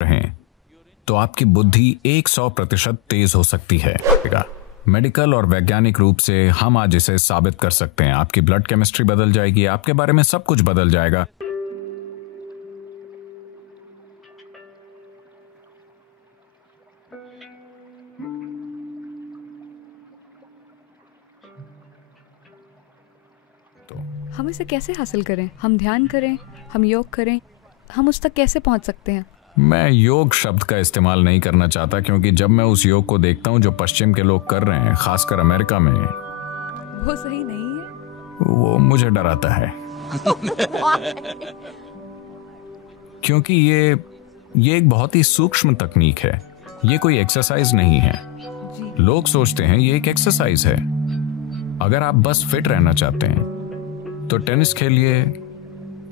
रहें तो आपकी बुद्धि 100% तेज हो सकती है। मेडिकल और वैज्ञानिक रूप से हम आज इसे साबित कर सकते हैं। आपकी ब्लड केमिस्ट्री बदल जाएगी, आपके बारे में सब कुछ बदल जाएगा। हम इसे कैसे हासिल करें? हम ध्यान करें, हम योग करें, हम उस तक कैसे पहुंच सकते हैं? मैं योग शब्द का इस्तेमाल नहीं करना चाहता, क्योंकि जब मैं उस योग को देखता हूं जो पश्चिम के लोग कर रहे हैं, खासकर अमेरिका में, वो सही नहीं है। वो मुझे डराता है। क्योंकि ये एक बहुत ही सूक्ष्म तकनीक है। ये कोई एक्सरसाइज नहीं है। लोग सोचते हैं ये एक एक्सरसाइज है। अगर आप बस फिट रहना चाहते हैं तो टेनिस खेलिए,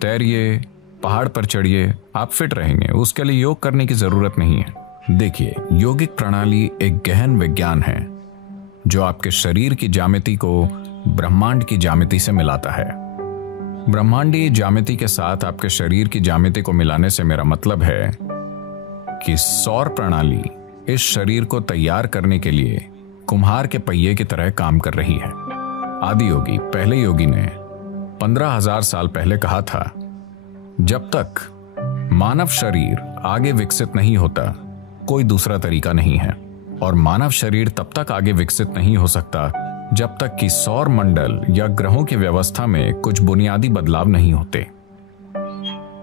तैरिए, पहाड़ पर चढ़िए, आप फिट रहेंगे। उसके लिए योग करने की जरूरत नहीं है। देखिए, योगिक प्रणाली एक गहन विज्ञान है जो आपके शरीर की ज्यामिति को ब्रह्मांड की ज्यामिति से मिलाता है। ब्रह्मांडीय ज्यामिति के साथ आपके शरीर की ज्यामिति को मिलाने से मेरा मतलब है कि सौर प्रणाली इस शरीर को तैयार करने के लिए कुम्हार के पहिए की तरह काम कर रही है। आदि योगी, पहले योगी ने 15,000 साल पहले कहा था, जब तक मानव शरीर आगे विकसित नहीं होता कोई दूसरा तरीका नहीं है। और मानव शरीर तब तक आगे विकसित नहीं हो सकता जब तक कि सौर मंडल या ग्रहों की व्यवस्था में कुछ बुनियादी बदलाव नहीं होते।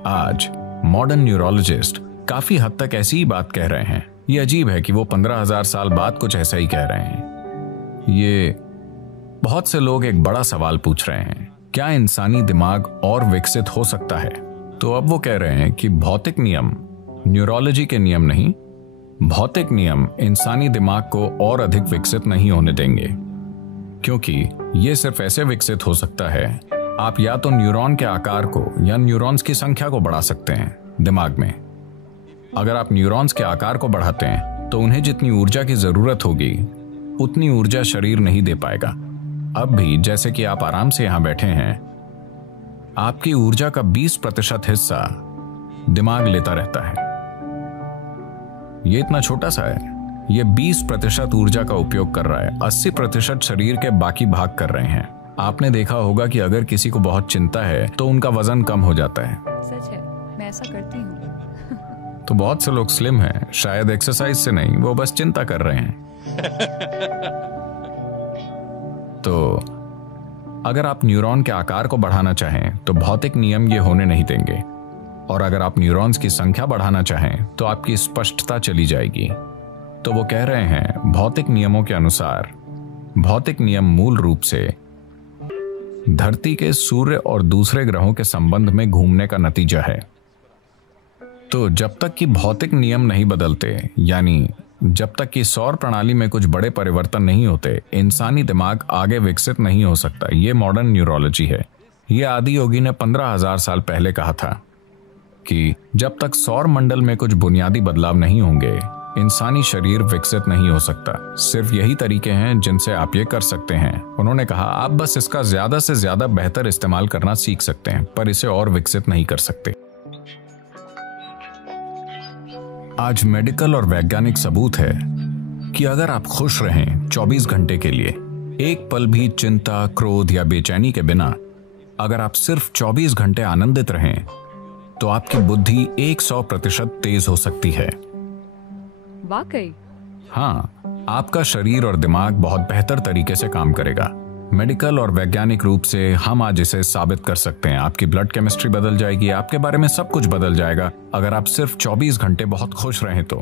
आज मॉडर्न न्यूरोलॉजिस्ट काफी हद तक ऐसी ही बात कह रहे हैं। ये अजीब है कि वो 15,000 साल बाद कुछ ऐसा ही कह रहे हैं। ये बहुत से लोग एक बड़ा सवाल पूछ रहे हैं, क्या इंसानी दिमाग और विकसित हो सकता है? तो अब वो कह रहे हैं कि भौतिक नियम, न्यूरोलॉजी के नियम नहीं, भौतिक नियम इंसानी दिमाग को और अधिक विकसित नहीं होने देंगे, क्योंकि ये सिर्फ ऐसे विकसित हो सकता है, आप या तो न्यूरॉन के आकार को या न्यूरॉन्स की संख्या को बढ़ा सकते हैं दिमाग में। अगर आप न्यूरॉन्स के आकार को बढ़ाते हैं तो उन्हें जितनी ऊर्जा की जरूरत होगी उतनी ऊर्जा शरीर नहीं दे पाएगा। अब भी जैसे कि आप आराम से यहां बैठे हैं, आपकी ऊर्जा का 20% हिस्सा दिमाग लेता रहता है। यह इतना छोटा सा है, यह 20% ऊर्जा का उपयोग कर रहा है, 80% शरीर के बाकी भाग कर रहे हैं। आपने देखा होगा कि अगर किसी को बहुत चिंता है तो उनका वजन कम हो जाता है। सच है, मैं ऐसा करती हूँ। तो बहुत से लोग स्लिम हैं, शायद एक्सरसाइज से नहीं, वो बस चिंता कर रहे हैं। तो अगर आप न्यूरॉन के आकार को बढ़ाना चाहें तो भौतिक नियम ये होने नहीं देंगे, और अगर आप न्यूरॉन्स की संख्या बढ़ाना चाहें तो आपकी स्पष्टता चली जाएगी। तो वो कह रहे हैं, भौतिक नियमों के अनुसार भौतिक नियम मूल रूप से धरती के सूर्य और दूसरे ग्रहों के संबंध में घूमने का नतीजा है। तो जब तक कि भौतिक नियम नहीं बदलते, यानी जब तक कि सौर प्रणाली में कुछ बड़े परिवर्तन नहीं होते, इंसानी दिमाग आगे विकसित नहीं हो सकता। ये मॉडर्न न्यूरोलॉजी है। ये आदि योगी ने 15,000 साल पहले कहा था कि जब तक सौर मंडल में कुछ बुनियादी बदलाव नहीं होंगे, इंसानी शरीर विकसित नहीं हो सकता। सिर्फ यही तरीके हैं जिनसे आप ये कर सकते हैं। उन्होंने कहा, आप बस इसका ज्यादा से ज्यादा बेहतर इस्तेमाल करना सीख सकते हैं, पर इसे और विकसित नहीं कर सकते। आज मेडिकल और वैज्ञानिक सबूत है कि अगर आप खुश रहें 24 घंटे के लिए, एक पल भी चिंता, क्रोध या बेचैनी के बिना, अगर आप सिर्फ 24 घंटे आनंदित रहें तो आपकी बुद्धि 100% तेज हो सकती है। वाकई? हाँ, आपका शरीर और दिमाग बहुत बेहतर तरीके से काम करेगा। मेडिकल और वैज्ञानिक रूप से हम आज इसे साबित कर सकते हैं। आपकी ब्लड केमिस्ट्री बदल जाएगी, आपके बारे में सब कुछ बदल जाएगा अगर आप सिर्फ 24 घंटे बहुत खुश रहें तो।